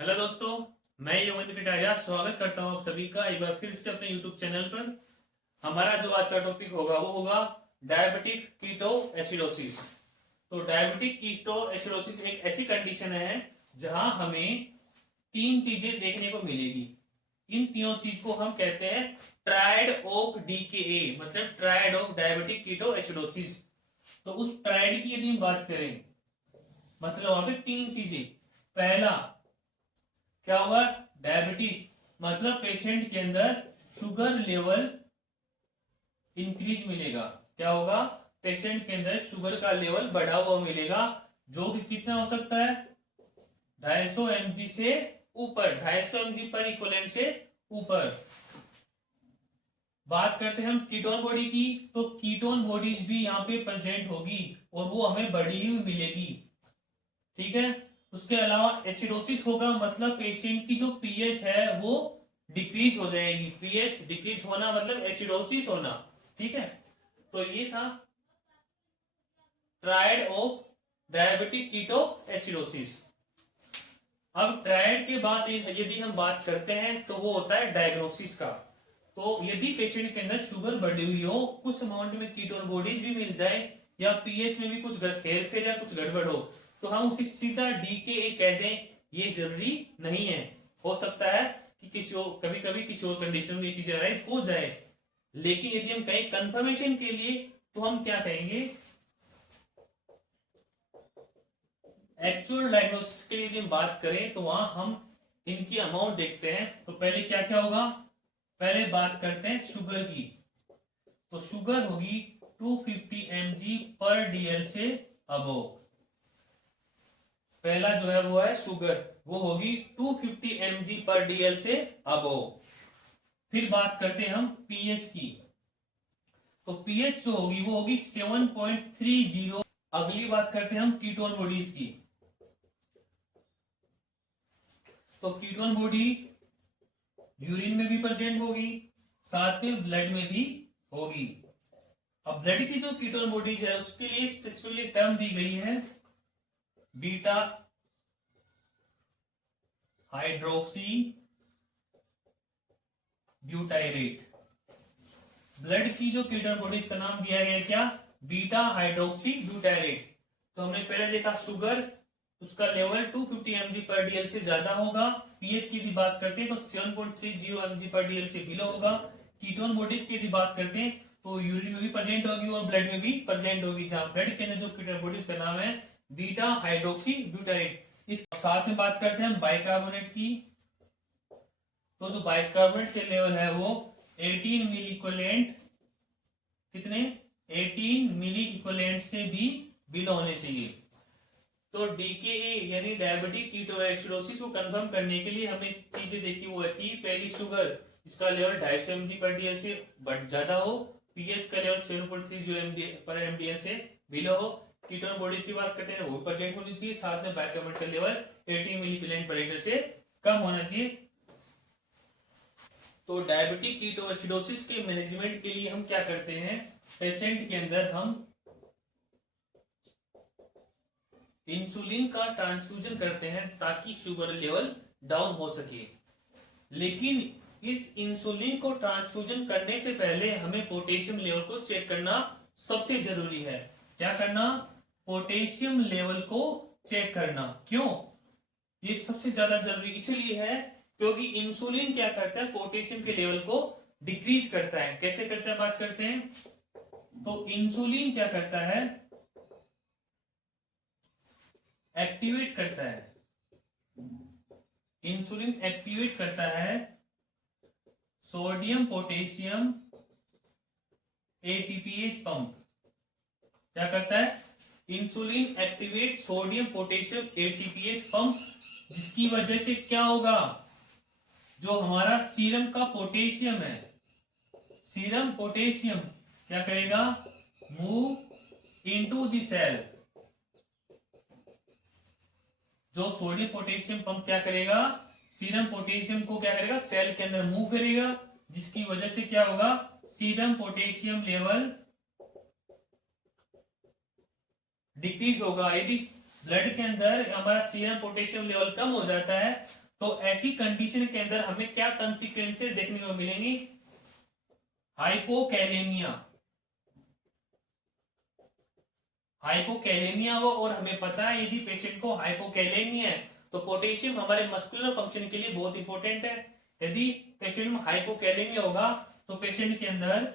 Hello दोस्तों, मैं योगेंद्र कटारिया स्वागत करता हूं आप सभी का एक बार फिर से अपने यूट्यूब चैनल पर। हमारा जो आज का टॉपिक होगा वो होगा डायबिटिक कीटो एसिडोसिस। तो डायबिटिक कीटो एसिडोसिस एक ऐसी कंडीशन है जहां हमें तीन चीजें देखने को मिलेगी। इन तीनों चीज को हम कहते हैं ट्रायड ऑफ डीकेए, मतलब triad of diabetic ketoacidosis. तो उस ट्रायड की यदि हम बात करें, मतलब वहां पे तीन चीजें। पहला क्या होगा? डायबिटीज, मतलब पेशेंट के अंदर शुगर लेवल इंक्रीज मिलेगा। क्या होगा? पेशेंट के अंदर शुगर का लेवल बढ़ा हुआ मिलेगा, जो कि कितना हो सकता है? 250 mg से ऊपर, 250 mg पर इक्वलेंट से ऊपर। बात करते हैं हम कीटोन बॉडी की, तो कीटोन बॉडीज भी यहाँ पे प्रेजेंट होगी और वो हमें बढ़ी हुई मिलेगी। ठीक है। उसके अलावा एसिडोसिस होगा, मतलब पेशेंट की जो पीएच है वो डिक्रीज हो जाएगी। पीएच डिक्रीज होना मतलब एसिडोसिस होना। ठीक है। तो ये था triad of diabetic ketoacidosis. अब ट्रायड के बाद यदि हम बात करते हैं तो वो होता है डायग्नोसिस का। तो यदि पेशेंट के अंदर शुगर बढ़ी हुई हो, कुछ अमाउंट में कीटोन बॉडीज भी मिल जाए, या पीएच में भी कुछ हेरफेर या कुछ गड़बड़ हो, तो हम उसे सीधा डीके कह दें, ये जरूरी नहीं है। हो सकता है कि किसी और कभी कभी किसी और कंडीशन में ये चीज अराइज हो जाए, लेकिन यदि हम कहें कंफर्मेशन के लिए तो हम क्या कहेंगे? एक्चुअल डायग्नोसिस के लिए यदि हम बात करें तो वहां हम इनकी अमाउंट देखते हैं। तो पहले क्या क्या होगा? पहले बात करते हैं शुगर की। तो शुगर होगी 250 mg पर डीएल से अबव। पहला जो है वो है शुगर, वो होगी 250 mg पर डीएल से अबव। फिर बात करते हैं हम पीएच की। तो पीएच जो होगी वो होगी 7.30। अगली बात करते हैं हम कीटोन बॉडीज की। तो कीटोन बॉडी यूरिन में भी प्रेजेंट होगी, साथ में ब्लड में भी होगी। अब ब्लड की जो कीटोन बॉडीज है उसके लिए स्पेसिफिकली टर्म दी गई है बीटा हाइड्रोक्सी ब्यूटाइरेट। ब्लड की जो कीटोन बॉडीज का नाम दिया गया है क्या? Beta hydroxy butyrate. तो हमने पहले देखा शुगर, उसका लेवल 250 mg पर डीएल से ज्यादा होगा। पीएच की यदि बात करते हैं तो 7.30 mg पर डीएल से बिलो होगा। कीटोन बॉडीज की यदि बात करते हैं तो यूरिन में भी प्रेजेंट होगी और ब्लड में भी प्रेजेंट होगी, जहां ब्लड के अंदर जो कीटोन बॉडीज का नाम है बीटा हाइड्रोक्सी ब्यूटाइरेट। इस साथ में बात करते हैं बाइकार्बोनेट की। तो जो बाइकार्बोनेट से लेवल है वो 18 मिली इक्वलेंट, कितने? 18 मिली इक्वलेंट से भी बिलो होने चाहिए। तो डीकेए यानी डायबिटिक कीटोएसिडोसिस को कंफर्म करने के लिए हमें चीजें देखी वो थी। पहली शुगर, इसका लेवल 250 mg पर डीएल से ज्यादा हो। पीएच का लेवल 7.30 mg पर mdl से बिलो हो। कीटोन बॉडीज की बात करते हैं वो प्रेजेंट होनी चाहिए, साथ में बाइकार्बोनेट का लेवल 18 मिलीग्राम पर लीटर से कम होना चाहिए। तो डायबिटिक कीटोएसिडोसिस के मैनेजमेंट के लिए हम क्या करते हैं? पेशेंट के अंदर हम इंसुलिन का ट्रांसफ्यूजन करते हैं ताकि शुगर लेवल डाउन हो सके। लेकिन इस इंसुलिन को ट्रांसफ्यूजन करने से पहले हमें पोटेशियम लेवल को चेक करना सबसे जरूरी है। क्या करना? पोटेशियम लेवल को चेक करना। क्यों ये सबसे ज्यादा जरूरी इसलिए है क्योंकि इंसुलिन क्या करता है? पोटेशियम के लेवल को डिक्रीज करता है। कैसे करता है? बात करते हैं। तो इंसुलिन क्या करता है? एक्टिवेट करता है, इंसुलिन एक्टिवेट करता है सोडियम पोटेशियम एटीपीएच पंप। क्या करता है? Insulin activate sodium potassium एटीपीएच pump, जिसकी वजह से क्या होगा? जो हमारा सीरम का पोटेशियम है, सीरम पोटेशियम क्या करेगा? Move into the cell. जो सोडियम पोटेशियम पंप क्या करेगा? सीरम पोटेशियम को क्या करेगा? सेल के अंदर मूव करेगा, जिसकी वजह से क्या होगा? सीरम पोटेशियम लेवल डिक्रीज होगा। यदि ब्लड के अंदर हमारा सीरम पोटेशियम लेवल कम हो जाता है तो ऐसी कंडीशन के अंदर हमें क्या कंसिक्वेंसेस देखने को मिलेंगे? हाइपोकैलेमिया, हाइपोकैलेमिया हो, और हमें पता है यदि पेशेंट को हाइपोकैलेमिया है तो पोटेशियम हमारे मस्कुलर फंक्शन के लिए बहुत इंपॉर्टेंट है। यदि पेशेंट में हाइपोकैलेमिया होगा तो पेशेंट के अंदर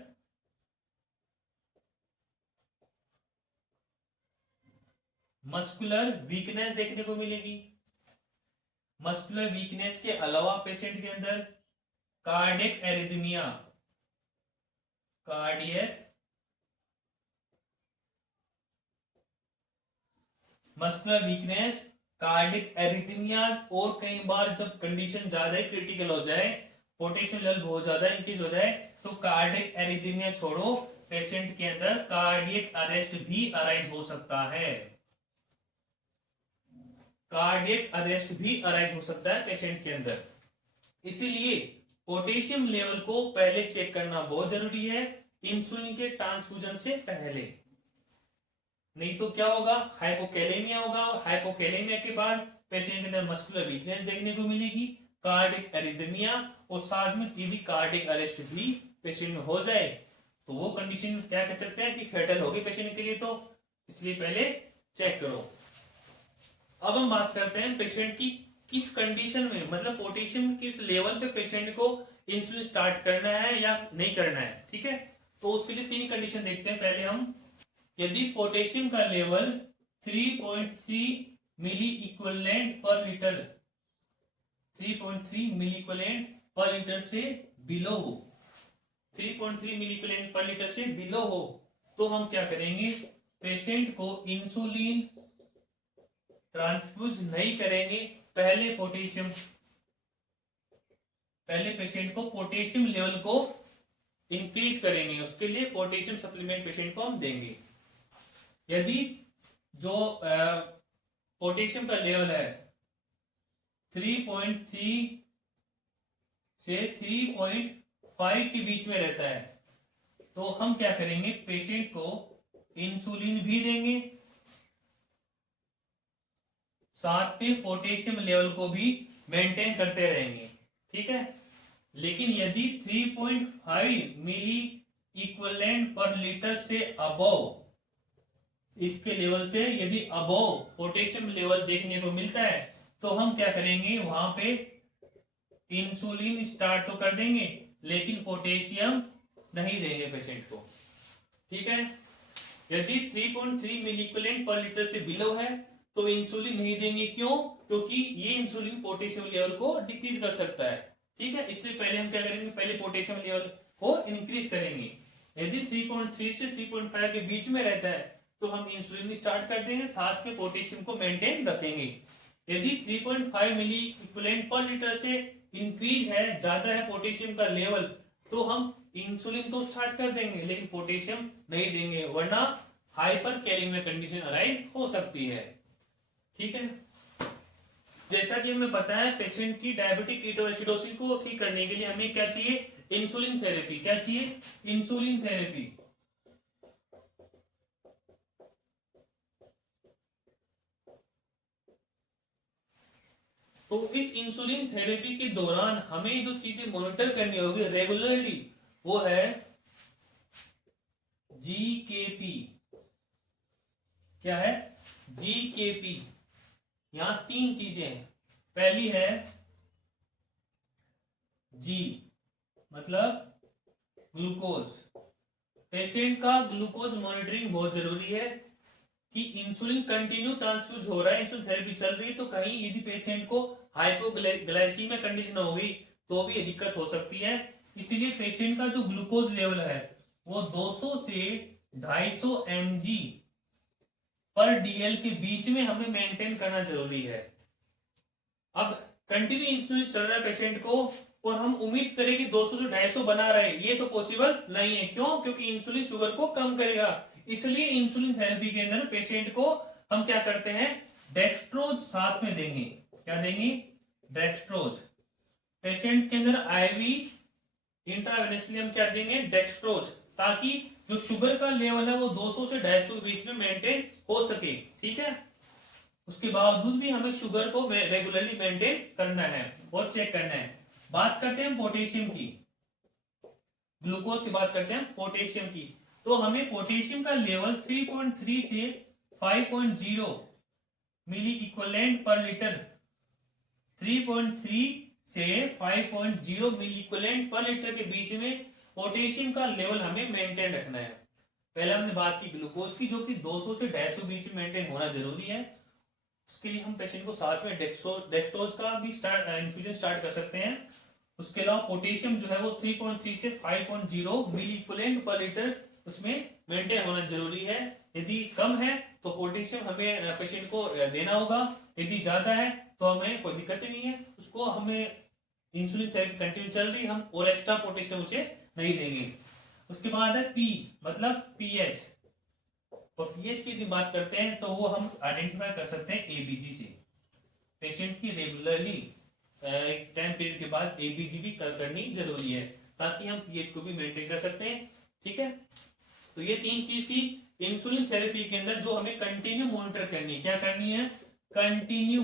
मस्कुलर वीकनेस देखने को मिलेगी। मस्कुलर वीकनेस के अलावा पेशेंट के अंदर cardiac arrhythmia, cardiac muscular weakness, cardiac arrhythmia, और कई बार जब कंडीशन ज्यादा क्रिटिकल हो जाए, पोटेशियम लेवल बहुत ज्यादा इंक्रीज हो जाए, तो कार्डिक एरिथमिया छोड़ो, पेशेंट के अंदर कार्डियक अरेस्ट भी अराइज हो सकता है। कार्डियक अरेस्ट भी अराइज हो सकता है पेशेंट के अंदर। इसीलिए पोटेशियम लेवल को पहले चेक करना बहुत जरूरी है इंसुलिन के ट्रांसफ्यूजन से पहले। नहीं तो क्या होगा? हाइपोकैलेमिया होगा, और हाइपोकैलेमिया के बाद पेशेंट के अंदर मस्कुलर वीकनेस देखने को मिलेगी, कार्डिक एरिथमिया, और साथ में यदि कार्डिक अरेस्ट भी पेशेंट में हो जाए तो वो कंडीशन क्या कह सकते हैं कि फेटल होगी पेशेंट के लिए। तो इसलिए पहले चेक करो। अब हम बात करते हैं पेशेंट की किस कंडीशन में, मतलब पोटेशियम किस लेवल पे पेशेंट को इंसुलिन स्टार्ट करना है या नहीं करना है। ठीक है, तो उसके लिए 3 कंडीशन देखते हैं। पहले हम, यदि पोटेशियम का लेवल 3.3 मिली इक्विवेलेंट पर लीटर, 3.3 मिली इक्विवेलेंट पर लीटर से बिलो हो, 3.3 मिली इक्विवेलेंट पर लीटर से बिलो हो, तो हम क्या करेंगे? पेशेंट को इंसुलिन ट्रांसफ्यूज नहीं करेंगे। पहले पेशेंट को पोटेशियम लेवल को इंक्रीज करेंगे, उसके लिए पोटेशियम सप्लीमेंट पेशेंट को हम देंगे। यदि जो पोटेशियम का लेवल है 3.3 से 3.5 के बीच में रहता है, तो हम क्या करेंगे? पेशेंट को इंसुलिन भी देंगे, साथ में पोटेशियम लेवल को भी मेंटेन करते रहेंगे। ठीक है, लेकिन यदि 3.5 मिली इक्विवेलेंट पर लीटर से अबव, इसके लेवल से यदि अबव पोटेशियम लेवल देखने को मिलता है, तो हम क्या करेंगे? वहां पे इंसुलिन स्टार्ट तो कर देंगे, लेकिन पोटेशियम नहीं देंगे पेशेंट को। ठीक है, यदि 3.3 मिली इक्विवेलेंट पर लीटर से बिलो है तो इंसुलिन नहीं देंगे। क्यों? क्योंकि ये इंसुलिन पोटेशियम लेवल को डिक्रीज कर सकता है। ठीक है, इसलिए पहले हम क्या करेंगे? पहले पोटेशियम लेवल को इंक्रीज करेंगे। यदि 3.3 से 3.5 के बीच में रहता है तो हम इंसुलिन स्टार्ट कर देंगे, साथ में पोटेशियम को मेंटेन रखेंगे। यदि 3.5 मिली इक्विवेलेंट पर लीटर से इंक्रीज है, ज्यादा है पोटेशियम का लेवल, तो हम इंसुलिन तो स्टार्ट कर देंगे लेकिन पोटेशियम नहीं देंगे, वरना हाइपर कैलेमिया कंडीशन अराइज हो सकती है। ठीक है, जैसा कि हमें पता है पेशेंट की डायबिटिक कीटोएसिडोसिस को ठीक करने के लिए हमें क्या चाहिए? Insulin therapy. क्या चाहिए? Insulin therapy. तो इस इंसुलिन थेरेपी के दौरान हमें जो चीजें मॉनिटर करनी होगी रेगुलरली, वो है जीकेपी। क्या है? जीकेपी। यहां 3 चीजें हैं। पहली है जी, मतलब ग्लूकोज। पेशेंट का ग्लूकोज मॉनिटरिंग बहुत जरूरी है कि इंसुलिन कंटिन्यू ट्रांसफ्यूज हो रहा है, इंसुलिन थेरेपी चल रही है, तो कहीं यदि पेशेंट को हाइपोग्लाइसीमिया कंडीशन होगी तो भी दिक्कत हो सकती है। इसीलिए पेशेंट का जो ग्लूकोज लेवल है वो 200 से 250 mg पर डीएल के बीच में हमें मेंटेन करना जरूरी है। अब कंटिन्यू इंसुलिन चल रहा है पेशेंट को और हम उम्मीद करें कि 200 से 250 बना रहे, ये तो पॉसिबल नहीं है। क्यों? क्योंकि इंसुलिन शुगर को कम करेगा। इसलिए इंसुलिन थेरेपी के अंदर पेशेंट को हम क्या करते हैं? डेक्स्ट्रोज साथ में देंगे। क्या देंगे? डेक्स्ट्रोज। पेशेंट के अंदर आईवी इंट्रावेनसली हम क्या देंगे? डेक्स्ट्रोज, ताकि जो शुगर का लेवल है वो 200 से 250 के बीच में मेंटेन हो सके। ठीक है, उसके बावजूद भी हमें शुगर को रेगुलरली मेंटेन करना है और चेक करना है। बात करते हैं पोटेशियम की, ग्लूकोज की बात करते हैं पोटेशियम की। तो हमें पोटेशियम का लेवल 3.3 से 5.0 मिली इक्विवेलेंट पर लीटर, 3.3 से 5.0 मिली इक्विवेलेंट पर लीटर के बीच में पोटेशियम का लेवल हमें मेंटेन रखना है। पहले हमने बात की ग्लूकोज की, जो कि 200 से 250 बीच में मेंटेन होना जरूरी है। उसके लिए हम पेशेंट को साथ में डेक्सट्रोज का भी इन्फ्यूजन स्टार्ट कर सकते हैं। उसके अलावा पोटेशियम जो है वो 3.3 से 5.0 मिली इक्विवेलेंट पर लीटर उसमें मेंटेन होना जरूरी है। यदि कम है तो पोटेशियम हमें पेशेंट को देना होगा, यदि ज्यादा है तो हमें कोई दिक्कत ही नहीं है, उसको हमें इंसुलिन थेरेपी कंटिन्यू चल रही, हम और एक्स्ट्रा पोटेशियम उसे नहीं देंगे। उसके बाद है पी मतलब पीएच, और पीएच की यदि बात करते हैं तो वो हम आइडेंटिफाई कर सकते हैं एबीजी से। पेशेंट की रेगुलरली एक टाइम पीरियड के बाद एबीजी भी करनी जरूरी है, ताकि हम पीएच को भी मेंटेन कर सकते हैं। ठीक है, तो ये तीन चीज थी इंसुलिन थेरेपी के अंदर जो हमें कंटिन्यू मॉनिटर करनी है। क्या करनी है? कंटिन्यू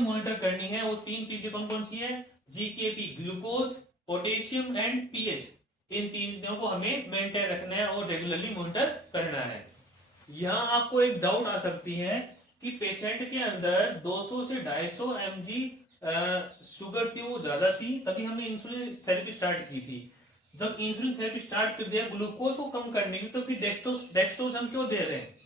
मॉनिटर करनी है। वो तीन चीजें कौन कौन सी है? GKP glucose, potassium and pH, इन तीनों को हमें मेंटेन रखना है और रेगुलरली मॉनिटर करना है। यहाँ आपको एक डाउट आ सकती है कि पेशेंट के अंदर 200 से 250 mg शुगर थी, वो ज्यादा थी, तभी हमने इंसुलिन थेरेपी स्टार्ट की थी। जब इंसुलिन थेरेपी स्टार्ट कर दिया ग्लूकोज को कम करने की, तो फिर डेक्सट्रोज हम क्यों दे रहे हैं?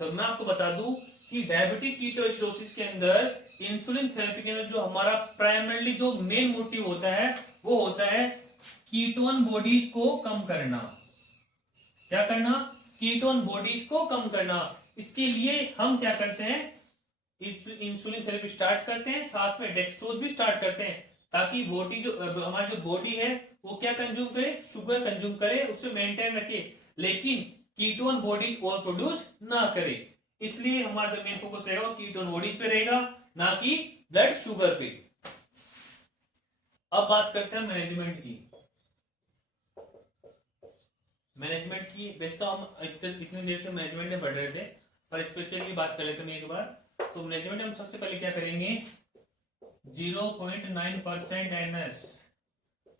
तो मैं आपको बता दूं कि डायबिटिक कीटोएसिडोसिस के अंदर इंसुलिन थेरेपी के अंदर जो हमारा प्राइमरली जो मेन मोटिव होता है वो होता है कीटोन बॉडीज को कम करना। क्या करना? कीटोन बॉडीज को कम करना। इसके लिए हम क्या करते हैं? इंसुलिन थेरेपी स्टार्ट करते हैं, साथ में डेक्सट्रोज भी स्टार्ट करते हैं, ताकि बॉडी जो हमारी जो बॉडी है वो क्या कंज्यूम करे? शुगर कंज्यूम करे, उसे मेंटेन रखे, लेकिन कीटोन बॉडीज ओवर प्रोड्यूस ना करे। इसलिए हमारा जो मेन फोकस रहेगा वो कीटोन बॉडीज पे रहेगा, ना कि ब्लड शुगर पे। अब बात करते हैं मैनेजमेंट की। मैनेजमेंट की वैसे तो हम इतनी देर से मैनेजमेंट में पढ़ रहे थे, पर स्पेशली बात कर लेते हैं एक बार। तो मैनेजमेंट हम सबसे पहले क्या करेंगे? 0.9% एनएस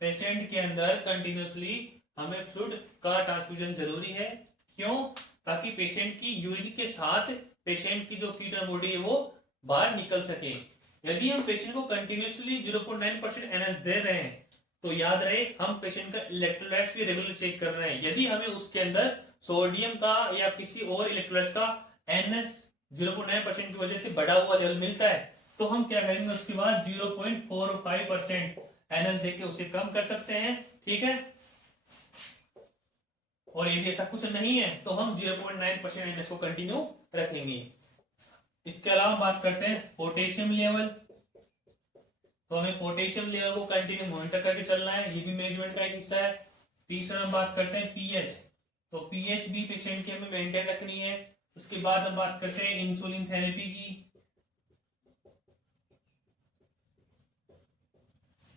पेशेंट के अंदर कंटिन्यूसली हमें फ्लूइड का ट्रांसफ्यूजन जरूरी है। क्यों? ताकि पेशेंट की यूरिन के साथ पेशेंट की जो कीटोन बॉडी है वो बाहर निकल सके। यदि हम पेशेंट को कंटिन्यूसली 0.9% एनएस दे रहे हैं, तो याद रहे हम पेशेंट का इलेक्ट्रोलाइट्स भी रेगुलर चेक कर रहे हैं। यदि हमें उसके अंदर सोडियम का या किसी और इलेक्ट्रोलाइट्स का एनएस 0.9% की वजह से बढ़ा हुआ लेवल मिलता है, तो हम क्या करेंगे? उसके बाद 0.45% एनएस देके उसे कम कर सकते हैं। ठीक है, और यदि ऐसा कुछ नहीं है तो हम 0.9% एनएस को कंटिन्यू रखेंगे। इसके अलावा बात करते हैं पोटेशियम लेवल। तो हमें पोटेशियम लेवल को कंटिन्यू मॉनिटर करके चलना है, ये भी मैनेजमेंट का एक हिस्सा है। तीसरा हम बात करते हैं पीएच। तो पीएच भी पेशेंट की हमें मेंटेन रखनी है। उसके बाद हम बात करते हैं इंसुलिन थेरेपी की।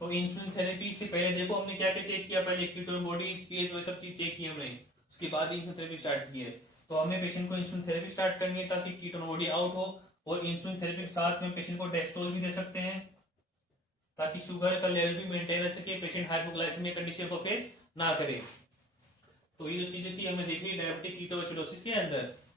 तो इंसुलिन थेरेपी से पहले देखो हमने क्या क्या चेक किया? पहले कीटोन बॉडीज, पीएच, वो सब चीज चेक की हमने। उसके बाद इंसुलिन थेरेपी स्टार्ट की है। तो हमें पेशेंट को इंसुलिन थेरेपी स्टार्ट करनी है ताकि कीटोन बॉडी आउट हो, और इंसुलिन थेरेपी के साथ में पेशेंट को डेक्सट्रोज भी दे सकते हैं, ताकि शुगर का लेवल भी मेंटेन रह सके, पेशेंट हाइपोग्लाइसेमिया कंडीशन को फेस ना करे। तो ये जो चीजें थी हमने देखी डायबिटिक कीटोएसिडोसिस के अंदर।